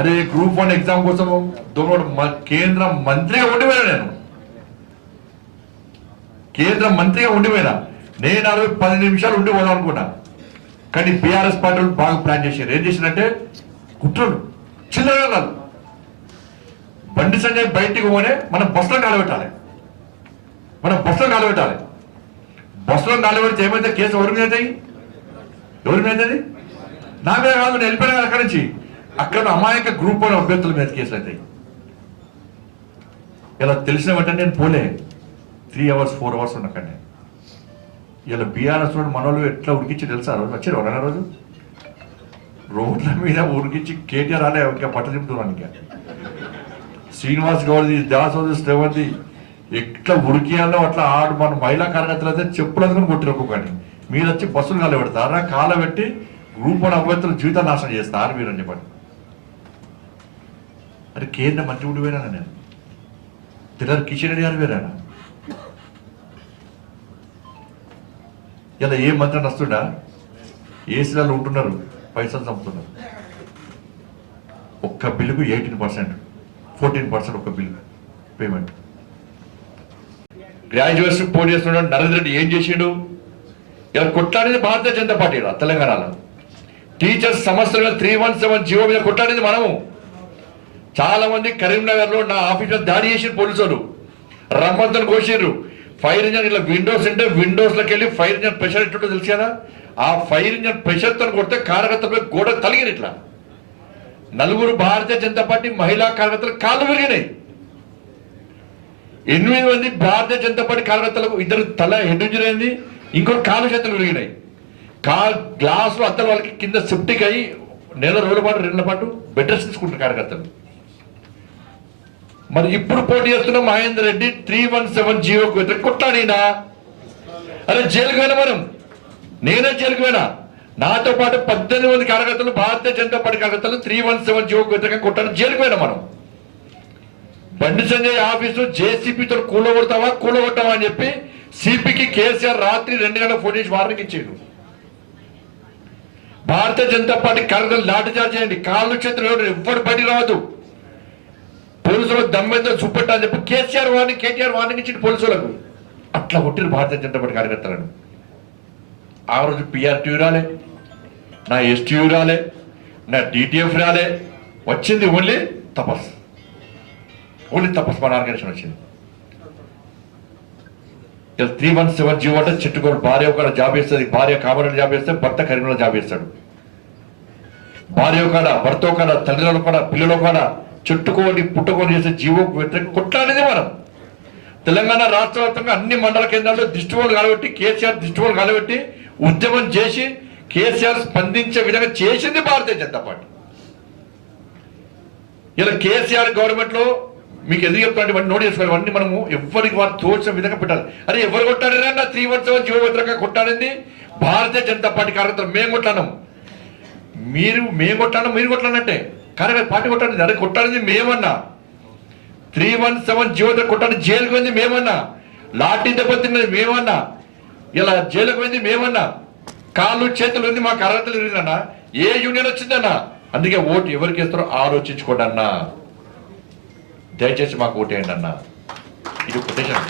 అరే group 1 exam కోసం కేంద్ర మంత్రిగా ఉండిపోయినా కేంద్ర మంత్రిగా ఉండిపోయినా నేను 10 నిమిషాలు ఉండిపోదాం అనుకున్నా. కానీ బీఆర్ఎస్ పార్టీ బాగా ప్లాన్ చేశారు. ఏం చేశారంటే కుట్రలు చిల్లరగా కాదు. బండి సంజయ్ బయటికి పోనే మనం బస్సులో కాలబెట్టాలి. బస్సులో కాలబెడితే ఏమైతే కేసు ఎవరి మీద అవుతుంది? నా మీద కాదు. నేను వెళ్ళిపోయినా అక్కడి నుంచి. అక్కడ అమాయక గ్రూప్ 1 అభ్యర్థుల మీద కేసులు అవుతాయి. ఇలా తెలిసిన వెంటనే నేను పోలే. 3 hours 4 hours ఉన్నక్కడనే. ఇలా బీఆర్ఎస్ రోడ్ మనోళ్ళు ఎట్లా ఉడికించి తెలుసా? రోజు వచ్చారు ఒక రోజు రోడ్ల మీద ఉడికించి కేటీఆర్ అనే ఇంకా పట్ట చెప్తున్నాను. ఇంకా శ్రీనివాస్ గౌడ్ది, దాసోది, శ్రవంతి ఎట్లా ఉడికియాలో అట్లా ఆడు మన మహిళా కార్యకర్తలు అయితే చెప్పులు అందుకుని కొట్టిరు. కానీ మీరు వచ్చి బస్సులు కాలబెడతారా? కాలబెట్టి గ్రూప్ 1 అభ్యర్థులు జీవితాలు నాశనం చేస్తారు మీరు అని చెప్పండి. అరే కేంద్ర మంత్రి ఉండి పోయినా నేను తెల్లారి కిషన్ రెడ్డి గారు వేరానా? ఇలా ఏ మంత్రి వస్తుండా? ఏసీలలో ఉంటున్నారు, పైసలు చంపుతున్నారు. ఒక్క బిల్లుకు 18%, 14% ఒక్క బిల్లు పేమెంట్. గ్రాడ్యుయేట్స్ పోటీ చేస్తున్నాడు నరేంద్ర రెడ్డి. ఏం చేసిండు? ఇలా కొట్లాడేది భారతీయ జనతా పార్టీ తెలంగాణలో. టీచర్స్ సమస్యలుగా 317 జీవో మీద కొట్లాడేది మనము. చాలా మంది కరీంనగర్లో నా ఆఫీసులో దాడి చేసిన పోలీసులు రమ్మంతను కోసిర్రు. ఫైర్ ఇంజన్ ఇలా విండోస్ ఉంటే విండోస్లోకి వెళ్ళి ఫైర్ ఇంజన్ ప్రెషర్ ఎట్టుంటో తెలుసు కదా? ఆ ఫైర్ ఇంజన్ ప్రెషర్తో కొడితే కార్యకర్తలపై గోడ తలిగిన ఇట్లా 4 భారతీయ జనతా పార్టీ మహిళా కార్యకర్తలు కాళ్ళు విరిగినాయి. 8 మంది భారతీయ జనతా పార్టీ కార్యకర్తలకు 2 తల హెడ్ ఇంజరీ అయింది, ఇంకొక కాలు చేతులు విరిగినాయి. గ్లాసులు అద్దలు వాళ్ళకి కింద సెప్టిక్ అయ్యి 1 రోజుల పాటు 2 నెలల పాటు బెడ్ రెస్ట్ తీసుకుంటారు కార్యకర్తలు. మరి ఇప్పుడు పోటీ చేస్తున్న మహేందర్ రెడ్డి 317 జీవోకు వ్యతిరేక కొట్లాడినా? అరే జైలుకు పోయినా మనం. నేనే జైలుకు పోయినా. నాతో పాటు 18 మంది కార్యకర్తలు భారతీయ జనతా పార్టీ కార్యకర్తలు 317 జీవోకు వ్యతిరేకంగా కొట్టాలని జైలుకు పోయినా మనం. బండి సంజయ్ ఆఫీసు జేసీపీతో కూలగొట్టావా అని చెప్పి సిపికి కేసీఆర్ రాత్రి 2 గంటల ఫోన్ చేసి వార్నింగ్ ఇచ్చాడు. భారతీయ జనతా పార్టీ కార్యకర్తలు లాఠీచార్జ్ చేయండి, కాళ్ళు చేతులు ఎవ్వరు బయట రావద్దు, పోలీసులకు దమ్మెంతో చూపెట్టా అని చెప్పి కేటీఆర్ వార్నింగ్ ఇచ్చింది పోలీసులకు. అట్లా కొట్టిరు భారతీయ జనతా పార్టీ కార్యకర్తలను. ఆ రోజు పిఆర్టీయూ రాలే, నా ఎస్టీయూ రాలే, నా డిటిఎఫ్ రాలే. వచ్చింది ఓన్లీ తపస్ మన ఆర్గనైజేషన్ వచ్చింది. 317 జీవో అంటే చెట్టుకోడు. భార్య ఒక జాబ్ చేస్తుంది, భార్య కామన్ జాబ్ చేస్తే భర్త కరీంనగర్ జాబ్ చేస్తాడు. భార్య కాడ, భర్త కాడ, తల్లిదండ్రులు కాడ, పిల్లలు కాడ చెట్టుకోని పుట్టుకొని చేసే జీవోకు వ్యతిరేకంగా కొట్లాడేది మనం. తెలంగాణ రాష్ట్ర వ్యాప్తంగా అన్ని మండల కేంద్రాల్లో దిష్టిబోలు కాలబెట్టి కేసీఆర్ దిష్టిబోలు కాలబెట్టి ఉద్యమం చేసి కేసీఆర్ స్పందించే విధంగా చేసింది భారతీయ జనతా పార్టీ. ఇలా కేసీఆర్ గవర్నమెంట్ లో మీకు ఎందుకు చెప్తాను ఇవన్నీ నోట్ చేసుకోవాలి. ఇవన్నీ మనము ఎవరికి వారు తోచిన విధంగా పెట్టాలి. అరే ఎవరు కొట్టాడన్నా 317 జీవో వ్యతిరేకంగా కొట్టాడింది భారతీయ జనతా పార్టీ కార్యకర్తలు. మేము కొట్టాను, మేము కొట్టాను, మీరు కొట్టానంటే కానీ పార్టీ కొట్టాడింది. అరే కొట్టాడింది మేమన్నా. 317 జీవో కొట్టాడు జైలుకు పోయింది మేమన్నా. లాఠీ దెబ్బతిన్నది మేమన్నా. ఇలా జైలుకు పోయింది మేమన్నా. కాళ్ళు చేతులు ఉంది, మా కార్యకర్తలు విరిగినన్నా. A union వచ్చిందన్నా? అందుకే ఓటు ఎవరికి వేస్తారో ఆలోచించుకోండి అన్నా. దయచేసి మాకు ఓటు వేయండి అన్నా. ఇది కొటేషన్.